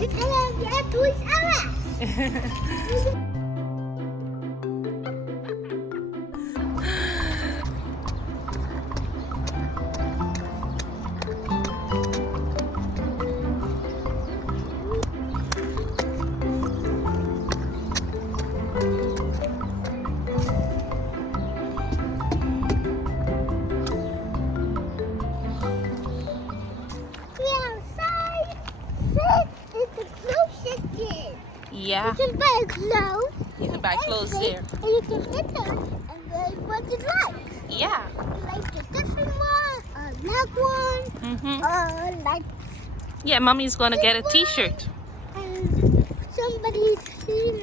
Hello, yeah, Toys R Us. Yeah. You can buy clothes. You can buy clothes there. And you can get them. And then what you like. Yeah. Like a different one, a black one, or like... Yeah, mommy's gonna get a t-shirt. And somebody's and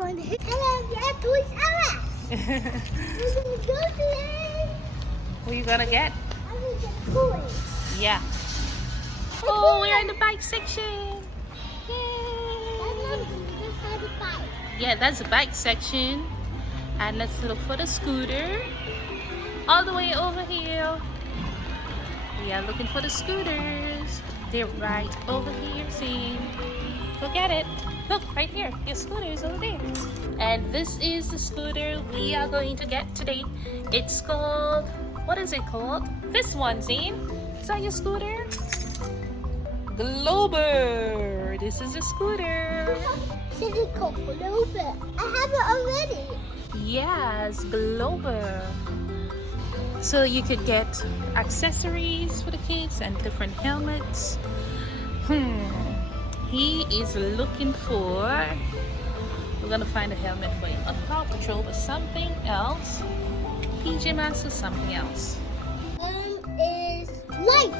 when hello, yeah, Toys R Us. We're gonna go there. What are you gonna get? I'm gonna get toys. Yeah. Oh, we're in the bike section. Yeah, that's the bike section. And let's look for the scooter. All the way over here. We are looking for the scooters. They're right over here, see? Look at it. Look, right here. Your scooter is over there. And this is the scooter we are going to get today. It's called, what is it called? This one, Zane. Is that your scooter? Globber. This is a scooter. It's called Globber. I have it already. Yes, Globber. So you could get accessories for the kids and different helmets. He is looking for, we're gonna find a helmet for him. A Paw Patrol or something else. PJ Masks or something else. Is light.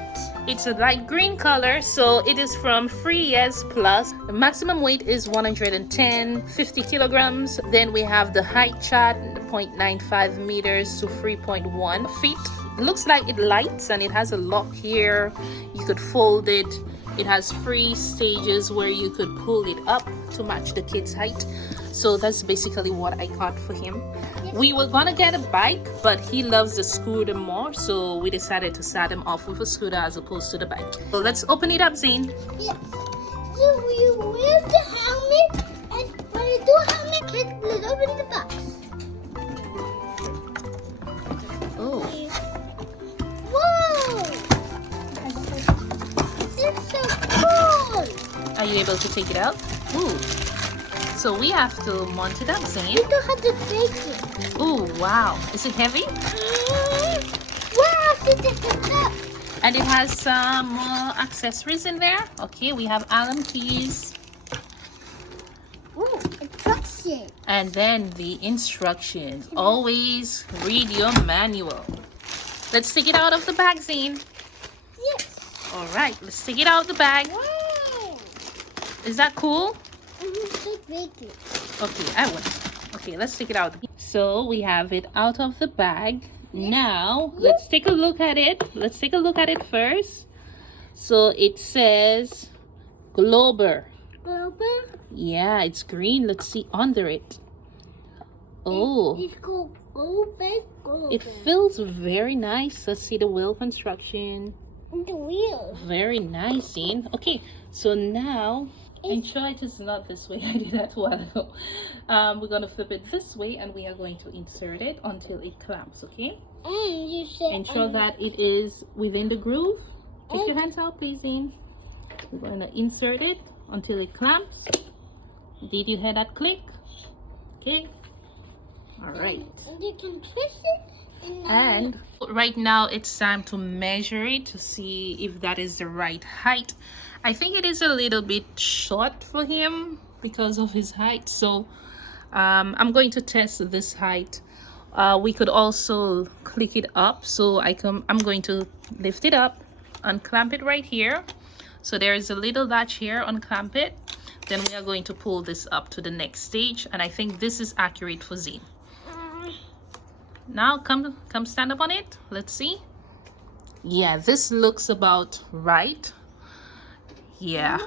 It's a light green color, so it is from 3 years plus. The maximum weight is 50 kilograms. Then we have the height chart, 0.95 meters to 3.1 feet. It looks like it lights and it has a lock here. You could fold it. It has 3 stages where you could pull it up to match the kid's height. So that's basically what I got for him. We were gonna get a bike, but he loves the scooter more, so we decided to start him off with a scooter as opposed to the bike. So let's open it up, Zane. Yes. So you wear the helmet, and when you do helmet, kid, let's open the box. Oh. Whoa! This is so cool. Are you able to take it out? Ooh. So we have to mount it up, Zane. You don't have to take it. Ooh, wow. Is it heavy? Where else did it pick up? And it has some more accessories in there. Okay, we have Allen keys. Ooh, instructions. And then the instructions. Always read your manual. Let's take it out of the bag, Zane. Yes. All right, let's take it out of the bag. Wow. Is that cool? Okay, I will. Okay, let's take it out. So we have it out of the bag. Now, let's take a look at it. Let's take a look at it first. So it says Globber. Globber? Yeah, it's green. Let's see under it. Oh. It's called Globber. It feels very nice. Let's see the wheel construction. The wheel. Very nice, Zane. Okay, so now, ensure it is not this way. I did that a while ago. We're going to flip it this way and we are going to insert it until it clamps, okay? And you said... Ensure that it is within the groove. Take your hands out, please, Zane. We're going to insert it until it clamps. Did you hear that click? Okay. All right. And you can twist it. And right now it's time to measure it to see if that is the right height. I think it is a little bit short for him because of his height, so I'm going to test this height. We could also click it up, so I'm going to lift it up, unclamp it right here. So there is a little latch here, unclamp it. Then we are going to pull this up to the next stage, and I think this is accurate for Zane. Now come stand up on it. Let's see. Yeah, this looks about right. Yeah.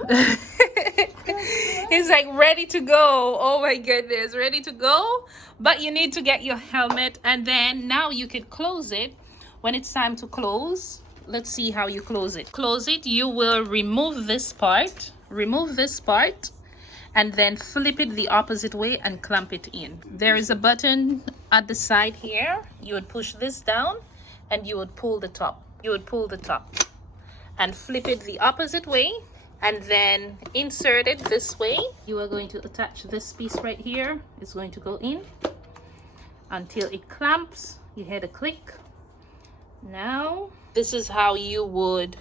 He's like ready to go. Oh my goodness, ready to go. But you need to get your helmet, and then now you can close it. When it's time to close, let's see how you close it. Close it, you will remove this part, and then flip it the opposite way and clamp it in. There is a button at the side here. You would push this down and you would pull the top. And flip it the opposite way and then insert it this way. You are going to attach this piece right here. It's going to go in until it clamps. You hear the click. Now this is how you would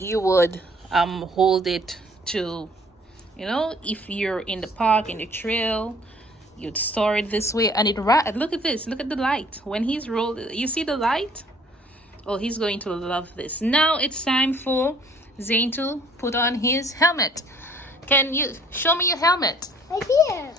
hold it to, you know, if you're in the park, in the trail, you'd store it this way. And look at this, look at the light when he's rolled. You see the light? Oh, he's going to love this. Now it's time for Zane to put on his helmet. Can you show me your helmet? Right here.